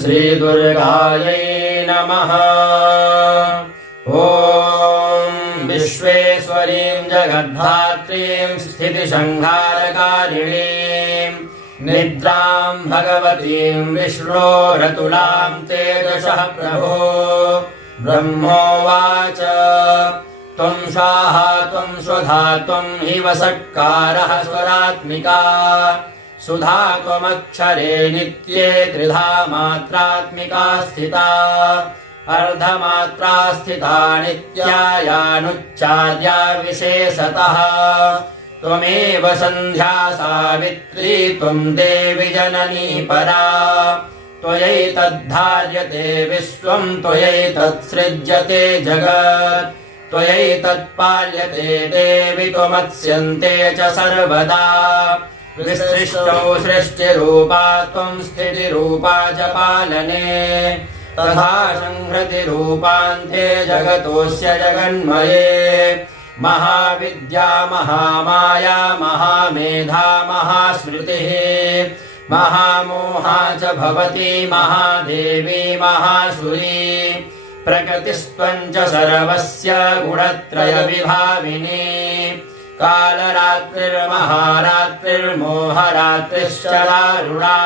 श्रीदुर्गायै नमः। ॐ विश्वेश्वरीं जगद्धात्रीं स्थितिसंहारकारिणीं निद्रां भगवतीं विष्णोरतुलां तेजसः प्रभो। ब्रह्मोवाच त्वं स्वाहा त्वं स्वधा त्वं हि वषट्कारः स्वरात्मिका सुधा त्वमक्षरे नित्ये त्रिधा मात्रात्मिका स्थिता अर्धमात्रा स्थिता नित्यायानुच्चार्या विशेषतः त्वमेव सन्ध्या सावित्री त्वं देवि जननी परा त्वयैतद्धार्यते विश्वं त्वयैतत्सृज्यते जगत् त्वयैतत्पाल्यते देवि त्वमत्स्यन्ते च सर्वदा विसृष्टौ सृष्टिरूपा त्वं स्थितिरूपा च पालने तथा संहृतिरूपान्ते जगतोऽस्य जगन्मये महाविद्या महामाया महामेधा महास्मृतिः महामोहा च भवती महादेवी महासुरी प्रकृतिस्त्वं च सर्वस्य गुणत्रयविभाविनी कालरात्रिर्महारात्रिर्मोहरात्रिश्च दारुणा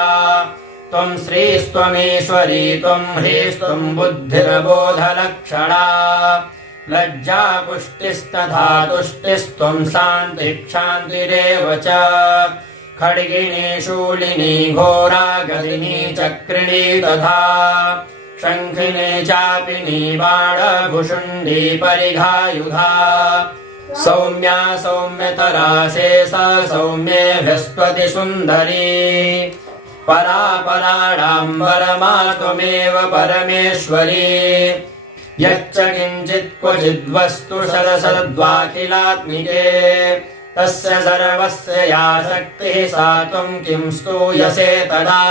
त्वं श्रीस्त्वमीश्वरी त्वं ह्रीस्त्वं बुद्धिर्बोधलक्षणा लज्जा पुष्टिस्तथा तुष्टिस्त्वं शान्तिक्षान्तिरेव च खड्गिनी शूलिनी घोरा गदिनी चक्रिणी तथा शङ्खिनी चापिनी बाणभुषुण्डी परिघायुधा सौम्या सौम्यतरा शेषा सौम्येभ्यस्त्वति सुन्दरी परा पराडाम्बरमा त्वमेव परमेश्वरी यच्च किञ्चित् क्वचिद्वस्तु सदसद्वाखिलात्मिके तस्य सर्वस्य या शक्तिः सा त्वं किं स्तूयसे तदा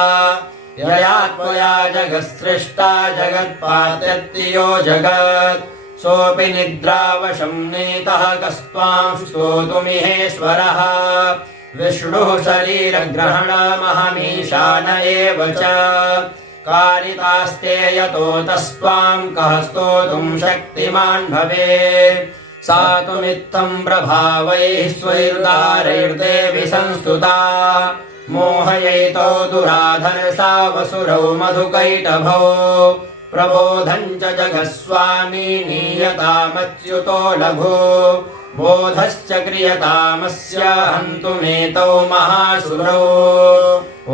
यया त्वया जगत्सृष्टा जगत्पात्यत्तियो जगत् सोऽपि निद्रावशं नीतः कस्त्वां स्तोतुमिहेश्वरः विष्णुः शरीरग्रहणमहमीशान एव च कारितास्ते यतो तस्त्वां कः स्तोतुं शक्तिमान् भवेत् सा त्वमित्थं प्रभावैः स्वैर्दारैर्देवि संस्तुता मोहयैतो दुराधर्षा वसुरौ मधुकैटभौ प्रबोधं च जगत्स्वामी नीयतामच्युतो लघु बोधश्च क्रियतामस्य हन्तुमेतौ महासुरौ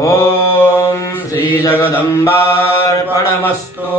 ॐ श्रीजगदम्बार्पणमस्तु।